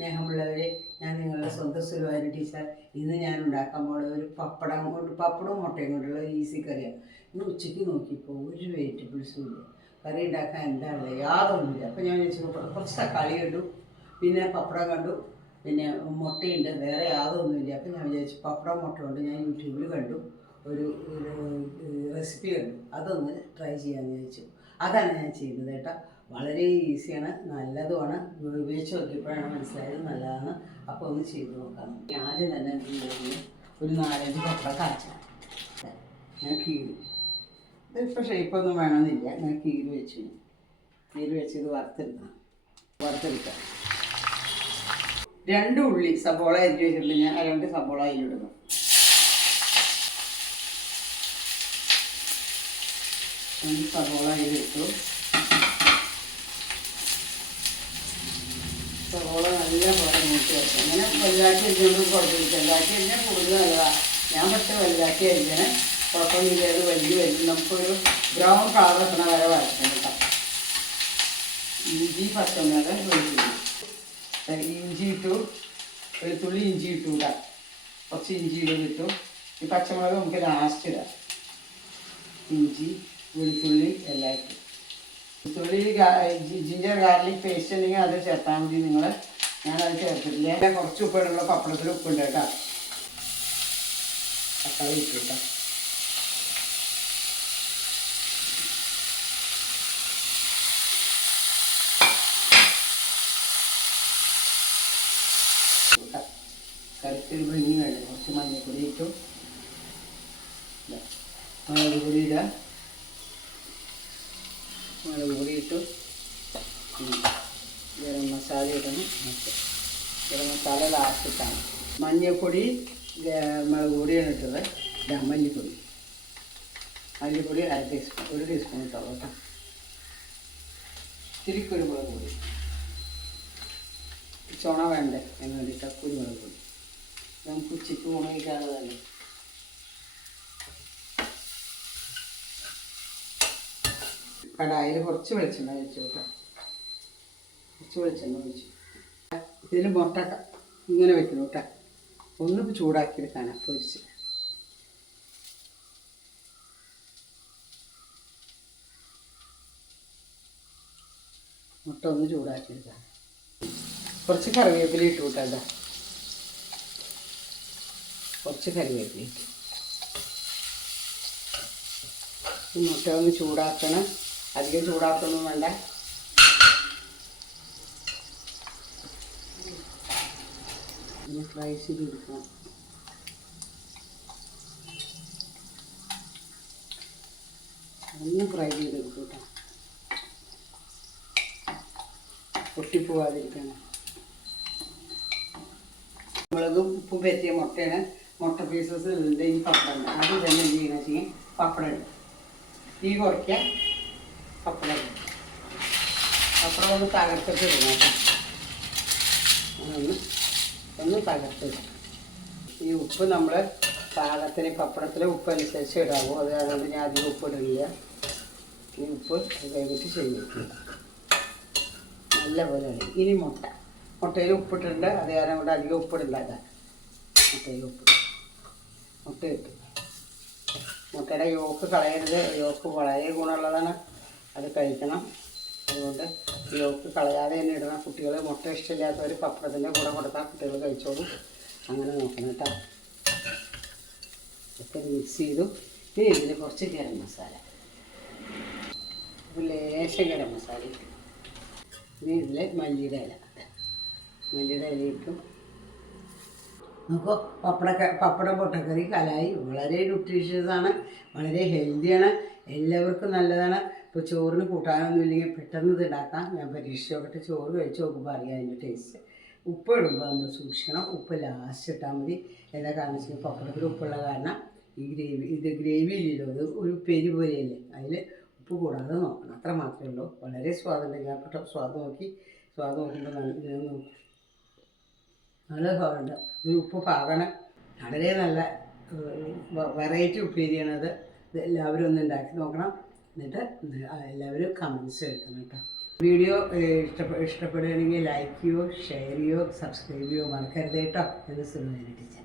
സ്നേഹമുള്ളവരെ ഞാൻ നിങ്ങളുടെ സ്വന്തം സുരവാരി ടീച്ചർ ഇന്ന് ഞാൻ ഉണ്ടാക്കാൻ പോകുന്നത് ഒരു പപ്പടം കൊണ്ട് പപ്പടവും മുട്ടയും കൊണ്ടുള്ള ഒരു ഈസി കറിയാണ്. ഇന്ന് ഉച്ചയ്ക്ക് നോക്കിയപ്പോൾ ഒരു വെജിറ്റബിൾസും ഇല്ല. കറി ഉണ്ടാക്കാൻ എന്താ ഉള്ളത് യാതൊന്നുമില്ല അപ്പോൾ ഞാൻ വിചാരിച്ചു കുറച്ച് തക്കാളി കണ്ടു പിന്നെ പപ്പടം കണ്ടു പിന്നെ മുട്ടയുണ്ട് വേറെ യാതൊന്നുമില്ല. അപ്പോൾ ഞാൻ വിചാരിച്ചു പപ്പടം മുട്ട കൊണ്ട് ഞാൻ യൂട്യൂബിൽ കണ്ടു ഒരു റെസിപ്പി കണ്ടു. അതൊന്ന് ട്രൈ ചെയ്യാമെന്ന് വിചാരിച്ചു. അതാണ് ഞാൻ ചെയ്യുന്നത് കേട്ടോ. വളരെ ഈസിയാണ് നല്ലതുമാണ്. ഉപയോഗിച്ച് നോക്കിയപ്പോഴാണ് മനസ്സിലായത് നല്ലതാണ്. അപ്പോൾ ഒന്ന് ചെയ്ത് നോക്കാം. ആദ്യം തന്നെ ഒരു നാലഞ്ച് പപ്പ കാച്ചാം ഞാൻ കീറി. ഇതിപ്പോൾ ഷേപ്പൊന്നും വേണമെന്നില്ല. ഞാൻ കീറി വെച്ചു. കീറി വെച്ച് ഇത് വറുത്തെടുക്കാം. വറുത്തെടുക്കാം. രണ്ട് ഉള്ളി സബോള അരിഞ്ഞ് വെച്ചിട്ടുണ്ട്. ഞാൻ രണ്ട് സബോള അതിലിടുന്നു. രണ്ട് സബോള അതിലിട്ടു സവോള നല്ല വെക്കാം അങ്ങനെ വലുതാക്കി അരിഞ്ഞുകൊണ്ട് കുഴപ്പമില്ല. ചെറുതാക്കി അരിഞ്ഞാൽ കൂടുതൽ നല്ലതാണ് ഞാൻ പക്ഷേ വലുതാക്കി അരിഞ്ഞാൽ കുഴപ്പമൊന്നുമില്ല. അത് വലിയ വരും നമുക്കൊരു ബ്രൗൺ കളർ എത്തണ വരെ വരയ്ക്കണം കേട്ടോ. ഇഞ്ചി പച്ചമുളക് വെളുത്തുള്ളി ഇഞ്ചി ഇട്ടു. വെളുത്തുള്ളി ഇഞ്ചി ഇട്ടു ഇടാം കുറച്ച് ഇഞ്ചി ഇട്ടു. ഈ പച്ചമുളക് നമുക്ക് ലാസ്റ്റ് ഇടാം. ഇഞ്ചി വെളുത്തുള്ളി എല്ലാം ഇട്ടു. വെളുത്തുള്ളി ജിഞ്ചർ ഗാർലിക് പേസ്റ്റ് ഉണ്ടെങ്കിൽ അത് ചേർത്താൽ മതി. നിങ്ങൾ ഞാനത് ചേർത്തിട്ടില്ല? കുറച്ച് ഉപ്പ് ഇടുമ്പോൾ പപ്പടത്തിൽ ഉപ്പുണ്ട് കേട്ടോ. തക്കാളി ഇട്ടു കേട്ടോ കരുത്തിൽ ഭംഗി വേണം കുറച്ച് മഞ്ഞൾപ്പൊടി ഇട്ടു. മുളക് പൊടി ഇടാം. മുളക് പൊടി ഇട്ടു. ഗരം മസാല ഇടണം. ഗരം മസാല ലാസ്റ്റിട്ടാണ് മഞ്ഞൾപ്പൊടി മുളക് പൊടിയാണ് ഇട്ടത്. ഇതാ മല്ലിപ്പൊടി. മല്ലിപ്പൊടി അര ടീസ്പൂൺ ഒരു ടീസ്പൂൺ ഇട്ടോ കേട്ടോ. ഇത്തിരി കുരുമുളക് പൊടി. ചുണ വേണ്ടേ? എന്ന് വേണ്ടിയിട്ട് കുരുമുളക് പൊടി. നമുക്ക് ഉച്ചയ്ക്ക് ഉണങ്ങിക്കാനുള്ളതല്ലേ കടായിൽ കുറച്ച് വെളിച്ചെണ്ണ കുറച്ച് വെളിച്ചെണ്ണ ഒഴിച്ചു ഇതിൽ മുട്ടക്ക ഇങ്ങനെ വെക്കണം കേട്ടോ. ഒന്ന് ചൂടാക്കിയെടുക്കാനാണ് പൊരിച്ച് മുട്ട ഒന്ന് ചൂടാക്കിയെടുക്കാം. കുറച്ച് കറിവേപ്പില ഇട്ടു കേട്ടോ കുറച്ച് കറിവേപ്പില ഇട്ട്. മുട്ട ഒന്ന് ചൂടാക്കണം. അധികം ചൂടാക്കൊന്നും വേണ്ട. ഒന്ന് ഫ്രൈ ചെയ്തെടുക്കണം ഒന്ന് ഫ്രൈ ചെയ്തെടുക്കും കേട്ടോ പൊട്ടിപ്പോവാതിരിക്കണം മുളകും ഉപ്പും പറ്റിയ മുട്ടയാണ്. മുട്ട പീസസ് ഉണ്ട് ഈ പപ്പടം അത് തന്നെ ചെയ്യണം വെച്ചാൽ പപ്പടം തീ കുറയ്ക്കുക പപ്പടം പപ്പടം ഒന്ന് തകർത്തിട്ട് ഇടണം കേട്ടോ ഒന്ന് തകർത്തിടും ഈ ഉപ്പ് നമ്മൾ പാകത്തിന് പപ്പടത്തിലെ ഉപ്പ് അനുസരിച്ച് ഇടാവൂ. അത് അതുകൊണ്ട് ഞാൻ അധികം ഉപ്പ് ഇടില്ല ഈ ഉപ്പ് കഴിഞ്ഞിട്ട് ചെയ്യും നല്ല പോലെ ഇനി മുട്ട. മുട്ടയിൽ ഉപ്പിട്ടുണ്ട് അത് കാരണം കൊണ്ട് അധികം ഉപ്പിടില്ല അതാ മുട്ടയിൽ ഉപ്പ്. മുട്ട ഇട്ടു. മുട്ടയുടെ യോക്ക് കളയരുത്. യോക്ക് വളരെ ഗുണമുള്ളതാണ്. അത് കഴിക്കണം. അതുകൊണ്ട് യോക്ക് കളയാതെ തന്നെ ഇടുന്ന കുട്ടികൾ മുട്ട ഇഷ്ടമില്ലാത്തവർ പപ്പടത്തിന്റെ കൂടെ കൊടുത്താൽ കുട്ടികൾ കഴിച്ചോളും. അങ്ങനെ നോക്കണം കേട്ടോ. ഒക്കെ മിക്സ് ചെയ്തു. ഇനി ഇതിൽ കുറച്ച് ഗരം മസാല. ലേശം ഗരം മസാല ഇനി ഇതിൽ മല്ലിയുടെ ഇല. മല്ലിയുടെ ഇല ഇട്ടു. നമുക്ക് പപ്പട പപ്പടം പൊട്ടക്കറി കലായി. വളരെ ന്യൂട്രീഷ്യസാണ് വളരെ ഹെൽത്തിയാണ് എല്ലാവർക്കും നല്ലതാണ്. ഇപ്പോൾ ചോറിന് കൂട്ടാനൊന്നും ഇല്ലെങ്കിൽ പെട്ടെന്ന് ഇത് ഞാൻ പരീക്ഷിച്ച് നോക്കട്ടെ ചോറ് കഴിച്ച് നോക്കുമ്പോൾ അറിയാം അതിന്റെ ടേസ്റ്റ് ഉപ്പ് ഇടുമ്പോൾ നമ്മൾ സൂക്ഷിക്കണം. ഉപ്പ് ലാസ്റ്റ് ഇട്ടാൽ മതി. എന്താ കാരണം വെച്ചാൽ പപ്പടത്തിൽ ഉപ്പുള്ള കാരണം ഈ ഗ്രേവി ഇത് ഗ്രേവി ഇല്ലല്ലോ. അത് ഒരു പെരി പോലെയല്ലേ. അതിൽ ഉപ്പ് കൂടാതെ നോക്കണം. അത്ര മാത്രമേ ഉള്ളൂ. വളരെ സ്വാദുണ്ട് ഞാൻ പെട്ടെന്ന് സ്വാദ് നോക്കി സ്വാദ് നോക്കുമ്പോൾ നല്ല സ്വാദുണ്ട്. ഇത് ഉപ്പ് പാകണം. വളരെ നല്ല വെറൈറ്റി ഉപ്പേരിയാണത്. ഇത് എല്ലാവരും ഒന്ന് ഉണ്ടാക്കി നോക്കണം. എന്നിട്ട് എല്ലാവരും കമൻസ് എഴുതണം കേട്ടോ. വീഡിയോ ഇഷ്ടപ്പെ ഇഷ്ടപ്പെടുകയാണെങ്കിൽ ലൈക്ക് ചെയ്യോ ഷെയർ ചെയ്യോ സബ്സ്ക്രൈബ് ചെയ്യോ മറക്കരുത് കേട്ടോ. എന്ന് സുഖമായിട്ട് ടീച്ചർ